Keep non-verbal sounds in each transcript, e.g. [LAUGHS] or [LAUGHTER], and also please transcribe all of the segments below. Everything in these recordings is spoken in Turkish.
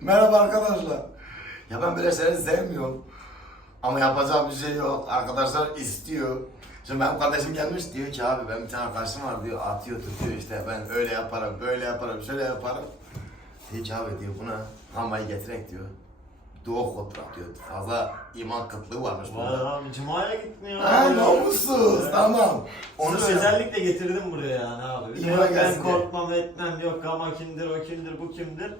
Merhaba arkadaşlar. Ya ben böyle şeyleri sevmiyorum. Ama yapacak bir şey yok. Arkadaşlar istiyor. Şimdi benim kardeşim gelmiş diyor ki abi ben bir tane arkadaşım var diyor atıyor tutuyor işte ben öyle yaparım böyle yaparım şöyle yaparım. Diyor ki abi diyor buna hamayı getirek diyor. Doğu kontrat diyor. Fazla iman kıtlığı varmış Var bunda. abi Cuma'ya gitmiyor. Ha namussuz tamam. Onu söyle. özellikle getirdim buraya yani abi. Yok ben gelsin diye. korkmam etmem yok ama kimdir o kimdir bu kimdir.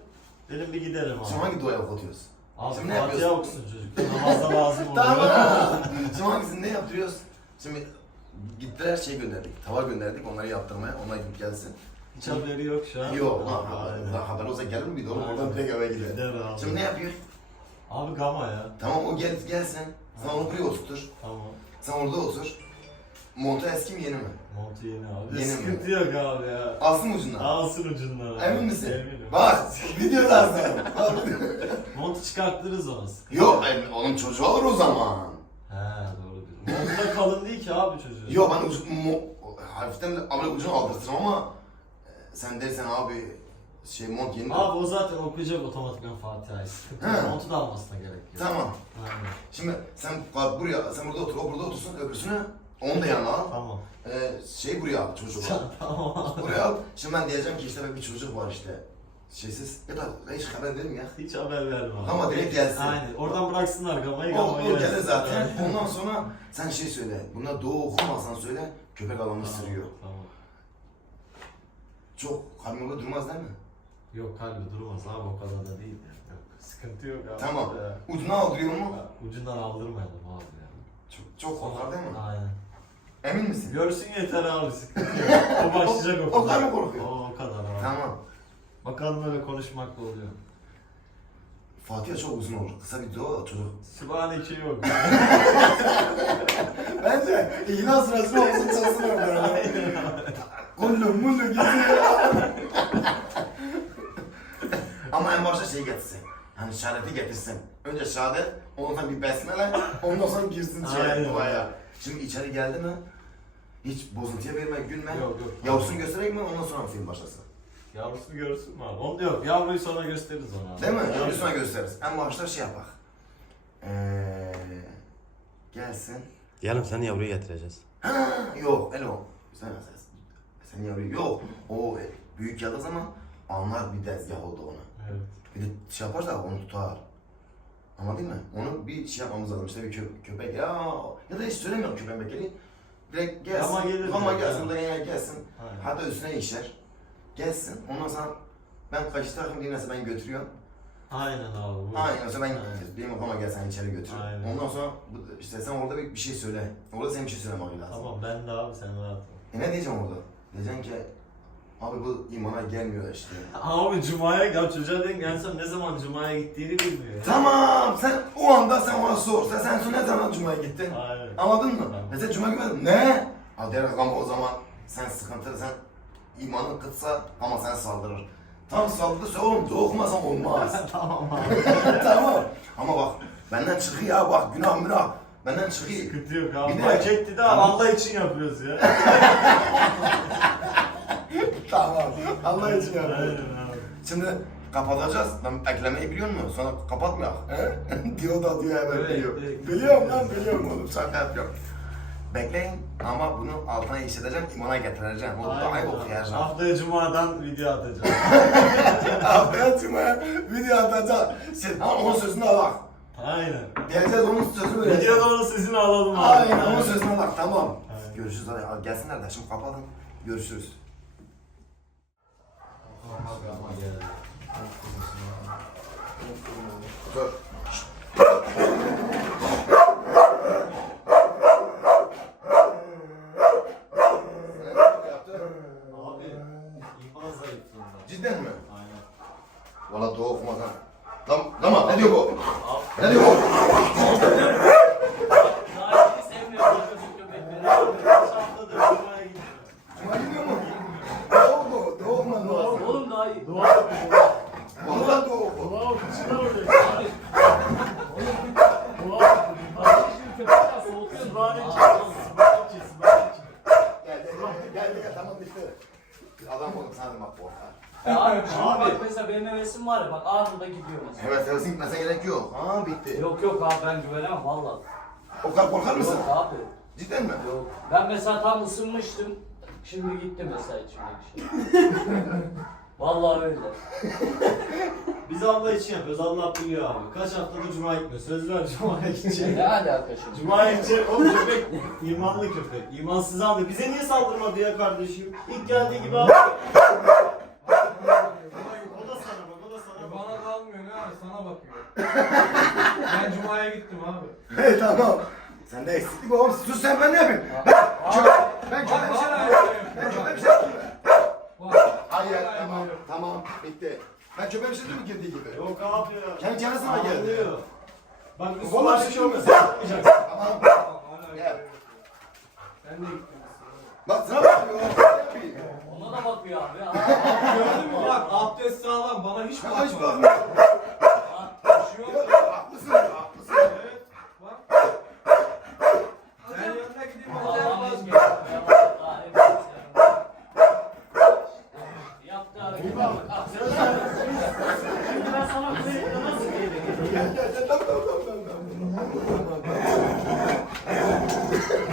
Dedim bir gidelim abi. Şimdi hangi duaya okutuyoruz? Abi Şimdi ne Fatiha yapıyorsun? okusun çocuk. Namazda lazım [LAUGHS] oluyor. Tamam. Şimdi hangisini ne yaptırıyoruz? Şimdi gittiler şey gönderdik. Tava gönderdik onları yaptırmaya. Onlar gidip gelsin. Hiç haberi yok şu an. Yok lan haber, lan haber olsa gelir miydi oğlum? Oradan direkt eve gider. Gider abi. Şimdi ne yapıyor? Abi gama ya. Tamam o gel, gelsin. Sen onu buraya otur. Tamam. Sen orada otur. Montu eski mi yeni mi? Montu yeni abi. Yeni mi? Sıkıntı yok abi ya. Alsın ucundan. Alsın ucundan. abi. Emin misin? Eminim. Bak [LAUGHS] videodasın. Montu çıkarttırız onu. sıkıntı Yok onun çocuğu olur o zaman. He doğru diyorsun. Montu da kalın değil ki abi çocuğu. Yok ben ucu, mo, hafiften abi ucunu aldırtırım ama e, sen dersen abi şey mont yeni. Abi o zaten okuyacak otomatikman Fatiha'yı. Sıkıntı yok. He. Montu da almasına gerek yok. Tamam. Aynen. Şimdi sen buraya, sen burada otur, o burada otursun, öbürsünü onu da yanına al. Tamam. Ee, şey buraya al, çocuk al. [LAUGHS] tamam. buraya al. Şimdi ben diyeceğim ki işte bir çocuk var işte. Şeysiz, ya da hiç haber verim ya. Hiç haber verme abi. Ama direkt gelsin. Aynen. Oradan bıraksınlar gamayı O, o gamayı gelir yersin. zaten. Ondan sonra sen şey söyle, buna doğu okumazsan söyle, köpek alanı sürüyor. Tamam. Çok kalbimde durmaz değil mi? Yok kalbi durmaz abi o kadar da değil. yani. Yok. Sıkıntı yok abi. Tamam. Ya. Ucuna aldırıyor mu? Ya, Ucundan aldırmayalım abi yani. Çok, çok korkar değil mi? Aynen. Emin misin? Görsün yeter abi sıkıntı yok. [LAUGHS] O başlayacak o O kadar mı korkuyor? O, o kadar abi. Tamam. Öyle konuşmakla oluyor. Fatiha çok uzun olur. Kısa bir dua çocuk. Sübhaneke yok. [LAUGHS] Bence ilan sırasında olsun çalsın orada. Kullu mullu gidiyor. Ama en başta şey getirsin. Hani şehadeti getirsin. Önce şehadet, ondan sonra bir besmele, ondan sonra girsin şey Aynen. duaya. Şimdi içeri geldi mi? Hiç bozuntuya verme, gülme. Yok, yok. Yavrusunu göstereyim mi? Ondan sonra film başlasın. Yavrusunu görsün mü abi? Onu yok. Yavruyu sonra gösteririz ona. abi. Değil mi? Aynen. Yavrusuna gösteririz. En başta şey yapak. Ee, gelsin. Yarın seni yavruyu getireceğiz. Ha, yok, elo. Sen, sen, sen yavruyu yok. O e, büyük yalnız zaman anlar bir dezgah oldu ona. Evet. Bir de şey yaparsa onu tutar. Anladın mı? Onu bir şey yapmamız lazım. İşte bir kö köpek ya ya da hiç söylemiyorum köpek bekleri. Direkt gelsin. Ama gelir Ama gelsin. Da yani gelsin. Aynen. Hatta üstüne işer. Gelsin. Ondan sonra ben kaçı takım birine ben götürüyorum. Aynen abi. bu. Aynen. Mesela ben Aynen. benim okuma gel sen içeri götür. Aynen. Ondan sonra işte sen orada bir, bir şey söyle. Orada senin bir şey söylemen lazım. Tamam ben de abi sen rahat ol. E ne diyeceğim orada? Diyeceksin ki abi bu imana gelmiyor işte. Abi Cuma'ya ya çocuğa denk en son ne zaman Cuma'ya gittiğini bilmiyor. tamam sen o anda sen ona sor. Sen, sen son ne zaman Cuma'ya gittin? Aynen. Anladın mı? Tamam. Mesela Cuma gitmedim. Ne? Ha der ama o zaman sen sıkıntılı sen imanın kıtsa ama sen saldırır. Tam saldırırsa oğlum dokumasam olmaz. [LAUGHS] tamam abi. [LAUGHS] tamam. Ama bak benden çıkıyor ya bak günah günah. Benden çıkıyor. Sıkıntı yok abi. Bir de- Hak etti Tamam. Allah için yapıyoruz ya. [LAUGHS] tamam. Allah için abi. Şimdi kapatacağız. Ben eklemeyi biliyor musun? Sonra kapatmayak. He? [LAUGHS] diyor da diyor hemen Evet, biliyor. evet. Biliyorum lan biliyorum oğlum şaka yapıyorum. Bekleyin ama bunu altına hissedeceğim, imana getireceğim. O da ayıp abi. okuyacağım. Haftaya Cuma'dan video atacağım. [LAUGHS] Haftaya Cuma'ya video atacağım. Sen ama onun sözünü al bak. Aynen. Geleceğiz onun sözünü vereceğiz. Videoda onun sesini alalım abi. Aynen onun sözünü bak tamam. Aynen. Görüşürüz hadi Al, gelsinler de şimdi kapatın. Görüşürüz. Dur. Cidden mi? Aynen. Valla doğu okumadan. Lan, lan ne diyor bu? Ne diyor bu? Nail'i sevmiyorum arkadaşım köpekleri. Kaç haftadır Cuma'ya gidiyor. Cuma gidiyor mu? Doğu mu? Doğu okumadan doğu. Oğlum daha iyi. Dua yapıyor. Valla doğu oku. Dua yapıyor. Çıkar oraya. Dua yapıyor. Şimdi köpek var soğutuyor. Sübhaneke. Sübhaneke. Sübhaneke. Gel gel gel gel tamam bitti. Adam oğlum sana bak korkar. Ya abi, şimdi bak mesela benim hevesim var ya bak anında gidiyor mesela. Evet hevesin gitmese gerek yok. Ha bitti. Yok yok abi ben güvenemem valla. O kadar korkar mısın? Yok abi. Cidden mi? Yok. Ben mesela tam ısınmıştım. Şimdi gitti mesela içimdeki şey. [LAUGHS] Vallahi öyle. [LAUGHS] Biz Allah için yapıyoruz. Allah biliyor abi. Kaç haftadır cuma gitmiyor. Söz ver cumaya [LAUGHS] gidecek. Ne alaka şimdi? Cuma'ya gidecek. O köpek [LAUGHS] imanlı köpek. İmansız aldı. Bize niye saldırmadı ya kardeşim? İlk geldiği gibi abi. O da sana bak. O da sana bak. Bana kalmıyor ne abi sana bakıyor. ben Cuma'ya gittim abi. Hey tamam. Sen de eksiklik oğlum. Sus sen ben ne yapayım? Ben. Ben. Ben yapıyorum. Bak. Hayır hala tamam. Yapıyor. Tamam bitti. Ben köpeğe bir şey dedim girdiği gibi. Yok abi ya. Kendi kendisine geldi. Anlıyor. Bak biz Vallahi bir şey olmaz. Tamam. Bak, Gel. Sen de gittin. Bak sana bakıyor. Ona da bakıyor abi. Gördün mü bak abdest sağlam bana hiç Ben bakma. hiç bakmıyorum. Bir şey yok. Haklısın. Haklısın. Evet bak. Sen yanına gideyim Allah'ım hocam. vazgeçtim ya. Vallahi Yaptı hareketi. Bak, Söz ver. Şimdi ben sana bu yayında nasıl diyeyim? Gel gel gel.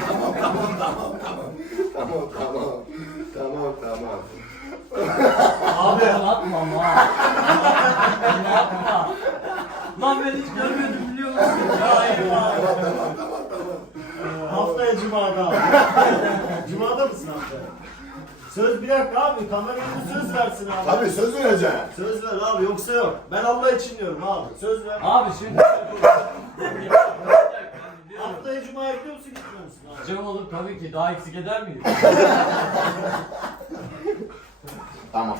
Tamam tamam tamam tamam. Tamam tamam. Tamam tamam. Abi ama. Onu atma. Lan ben hiç görmedim biliyor musun? Ya eyvah. Haftaya Cuma'da abi. Cuma'da mısın haftaya? Söz bir dakika abi. Kameraya bir söz versin abi. Tabii söz vereceğim. Söz ver abi yoksa yok. Ben Allah için diyorum abi. Söz ver. Abi şimdi Haftaya Cuma'ya gidiyor musun gitmiyor musun abi? Cem oğlum tabii ki daha eksik eder miyiz? Tamam.